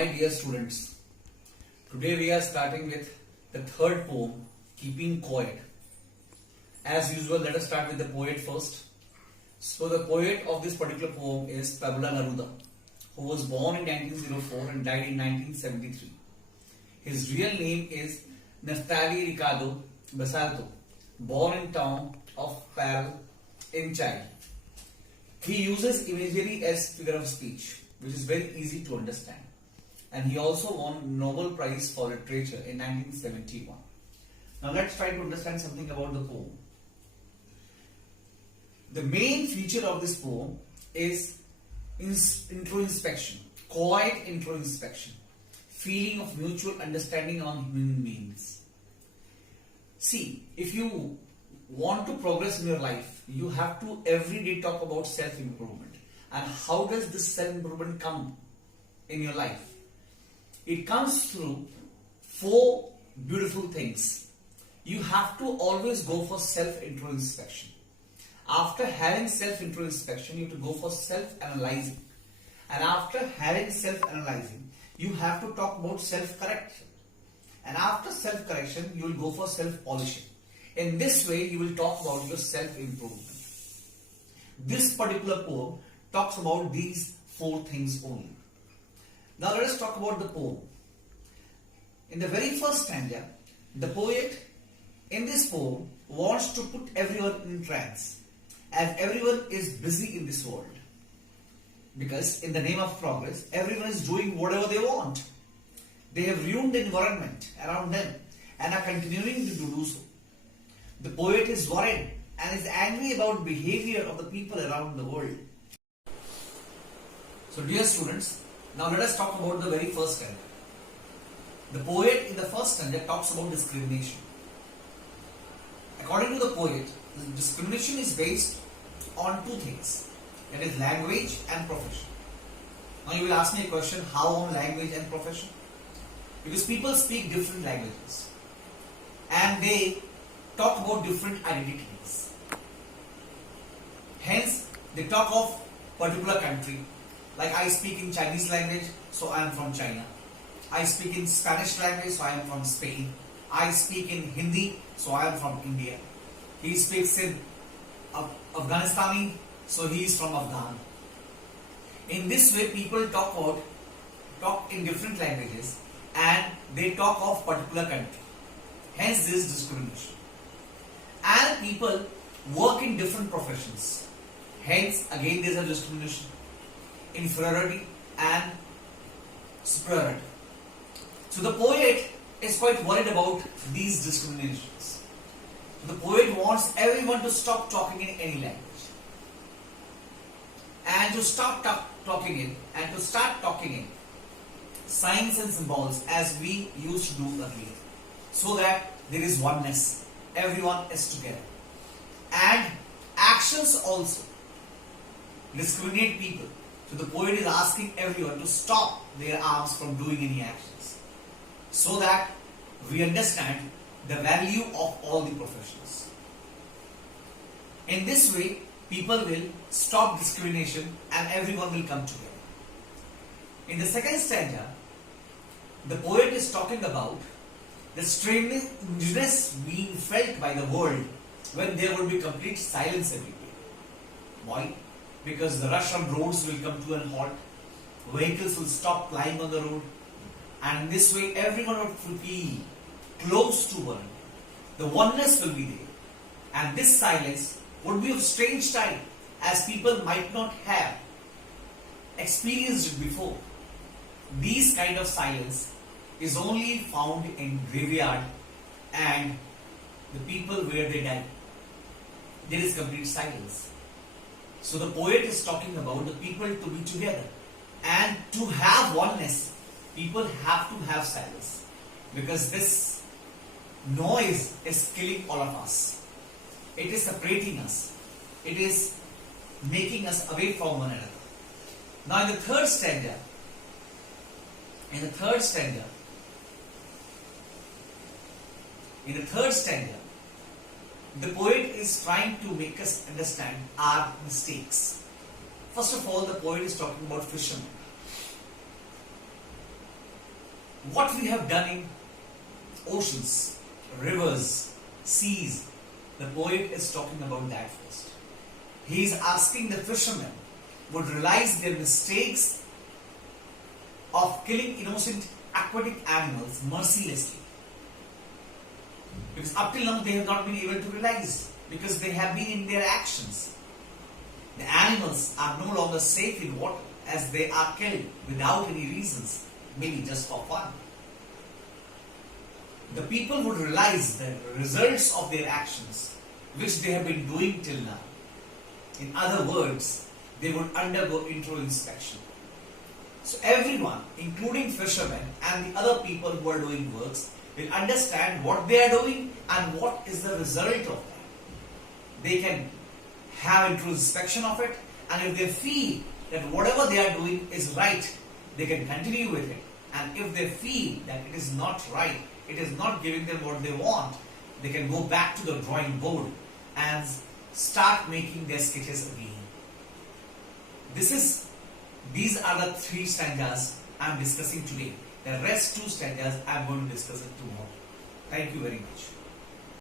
Hi dear students, today we are starting with the third poem, Keeping Quiet. As usual, let us start with the poet first. So the poet of this particular poem is Pablo Neruda, who was born in 1904 and died in 1973. His real name is Neftali Ricardo Basalto, born in town of Parral in Chile. He uses imagery as figure of speech, which is very easy to understand. And he also won Nobel Prize for Literature in 1971. Now let's try to understand something about the poem. The main feature of this poem is introspection, quiet introspection, feeling of mutual understanding on human beings. See, if you want to progress in your life, you have to every day talk about self-improvement. And how does this self-improvement come in your life? It comes through four beautiful things. You have to always go for self-introspection. After having self-introspection, you have to go for self-analyzing. And after having self-analyzing, you have to talk about self-correction. And after self-correction, you will go for self-polishing. In this way, you will talk about your self-improvement. This particular poem talks about these four things only. Now let us talk about the poem. In the very first stanza, the poet in this poem wants to put everyone in trance, as everyone is busy in this world. Because in the name of progress, everyone is doing whatever they want. They have ruined the environment around them and are continuing to do so. The poet is worried and is angry about behavior of the people around the world. So dear students, now let us talk about the very first stanza. The poet in the first stanza talks about discrimination. According to the poet, discrimination is based on two things, that is language and profession. Now you will ask me a question, how on language and profession? Because people speak different languages and they talk about different identities. Hence, they talk of particular country. Like I speak in Chinese language, so I am from China. I speak in Spanish language, so I am from Spain. I speak in Hindi, so I am from India. He speaks in Afghanistani, so he is from Afghan. In this way, people talk in different languages and they talk of particular country. Hence, this is discrimination. And people work in different professions. Hence, again, there is a discrimination. Inferiority and superiority. So the poet is quite worried about these discriminations. The poet wants everyone to stop talking in any language and to stop talking in and to start talking in signs and symbols as we used to do earlier, so that there is oneness, everyone is together. And actions also discriminate people. So the poet is asking everyone to stop their arms from doing any actions, so that we understand the value of all the professions. In this way, people will stop discrimination and everyone will come together. In the second stanza, the poet is talking about the strangeness being felt by the world when there will be complete silence everywhere. Why? Because the rush of roads will come to a halt, vehicles will stop plying on the road, and in this way everyone will feel close to one. The oneness will be there, and this silence would be of strange type, as people might not have experienced it before. These kind of silence is only found in graveyard and the people where they die. There is complete silence. So the poet is talking about the people to be together, and to have oneness, people have to have silence, because this noise is killing all of us. It is separating us. It is making us away from one another. Now in the third stanza, the poet is trying to make us understand our mistakes. First of all, the poet is talking about fishermen. what we have done in oceans, rivers, seas, the poet is talking about that first. He is asking the fishermen would realize their mistakes of killing innocent aquatic animals mercilessly. Because up till now they have not been able to realize, because they have been in their actions. The animals are no longer safe in water as they are killed without any reasons, maybe just for fun. The people would realize the results of their actions, which they have been doing till now. In other words, they would undergo introspection. So everyone, including fishermen and the other people who are doing works, will understand what they are doing and what is the result of that. They can have introspection of it, and if they feel that whatever they are doing is right, they can continue with it. And if they feel that it is not right, it is not giving them what they want, they can go back to the drawing board and start making their sketches again. These are the 3 stanzas I am discussing today. The rest 2 stanzas I am going to discuss it tomorrow. Thank you very much.